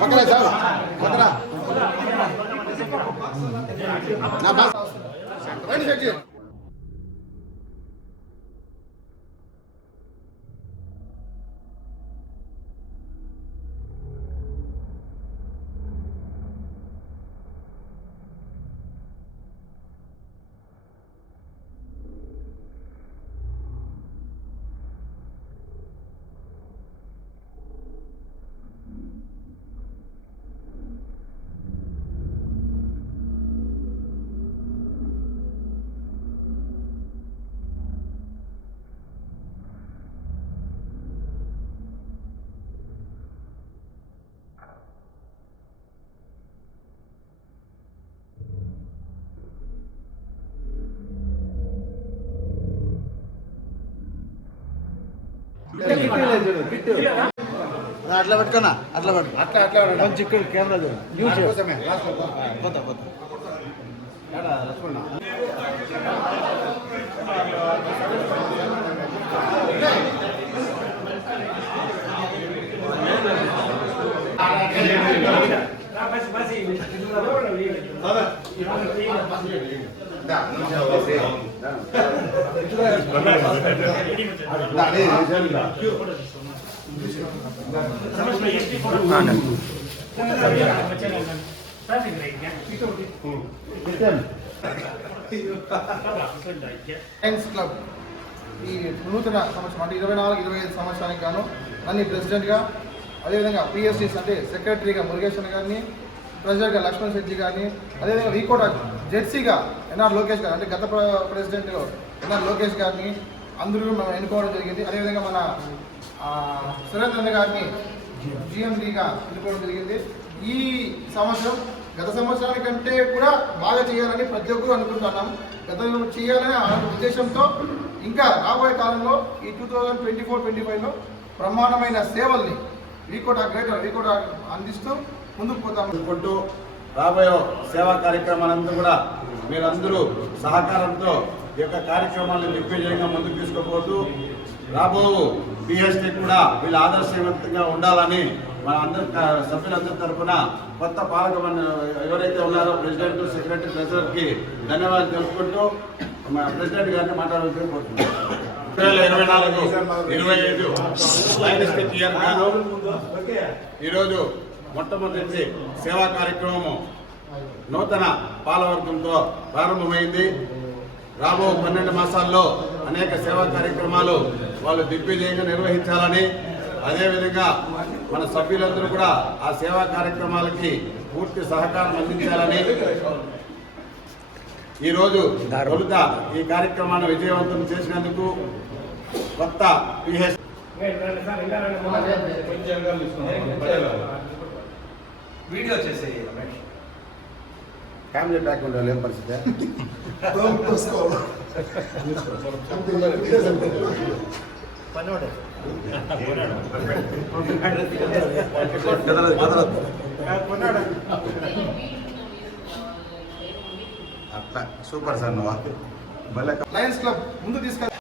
పక్కన సార్ పక్కన. నా బాస్. రండి అట్లా పెట్టుకున్నా అట్లా పెట్టు. అట్లా అట్లా. కొంచెం ఇక్కడ కెమెరా చూడు. న్యూస్ కోసమే. పోతా పోతా. ఏడా, థ్యాంక్స్ లయన్స్ క్లబ్ ఈ నూతన సంవత్సరం అంటే ఇరవై నాలుగు ఇరవై ఐదు సంవత్సరానికి గాను నన్ను ప్రెసిడెంట్గా అదేవిధంగా పిఎస్సీస్ అంటే సెక్రటరీగా మురుగేశ్వర్ గారిని ప్రెసిడెంట్గా లక్ష్మణ్ శెట్టి గారిని అదేవిధంగా వీకోట జెడ్సీగా ఎన్ఆర్ లోకేష్ గారు అంటే గత ప్ర- ప్రెసిడెంట్ ఎన్ఆర్ లోకేష్ గారిని అందరూ మనం ఎన్నుకోవడం జరిగింది. అదేవిధంగా మన ఆ, సురేంద్రన్ గారిని జిఎండిగా ఎన్నుకోవడం జరిగింది. ఈ సంవత్సరం గత సంవత్సరాల కంటే కూడా బాగా చేయాలని ప్రతి ఒక్కరూ అనుకుంటున్నాం. గతంలో చేయాలనే ఆ ఉద్దేశంతో ఇంకా రాబోయే కాలంలో ఈ two thousand twenty four twenty ఫైవ్లో బ్రహ్మాండమైన సేవల్ని వీకోట గ్రేటర్ వీకోట అందిస్తూ ముందుకు పోతాం. రాబోయే సేవా కార్యక్రమాలంతా కూడా మీరందరూ సహకారంతో ఈ యొక్క కార్యక్రమాలను దిగ్విజయంగా ముందుకు తీసుకుపోతూ రాబో పిహెచ్డి కూడా వీళ్ళ ఆదర్శవంతంగా ఉండాలని మన అందరి సభ్యులందరి తరఫున కొత్త పాలక ఎవరైతే ఉన్నారో ప్రెసిడెంట్ సెక్రటరీ ట్రెజరర్కి ధన్యవాదాలు తెలుపుకుంటూ ప్రెసిడెంట్ గారిని మాట్లాడాలని కోరుతున్నాను. రెండు వేల ఇరవై నాలుగు ఇరవై ఐదు. ఈరోజు మొట్టమొదటి సేవా కార్యక్రమము నూతన పాలవర్గంతో ప్రారంభమైంది. రాబో పన్నెండు మాసాల్లో అనేక సేవా కార్యక్రమాలు వాళ్ళు దిగ్విజయంగా నిర్వహించాలని అదేవిధంగా మన సభ్యులందరూ కూడా ఆ సేవా కార్యక్రమాలకి పూర్తి సహకారం అందించాలని. ఈరోజు తొలుత ఈ కార్యక్రమాన్ని విజయవంతం చేసినందుకు కొత్త పిహెచ్ వీడియో చేసేయి రమేష్. ఫ్యామిలీ ప్యాక్ ఉండాలి ఏం పరిస్థితి. అట్లా సూపర్ సార్ నువ్వు. లయన్స్ క్లబ్ ముందు తీసుకెళ్ళి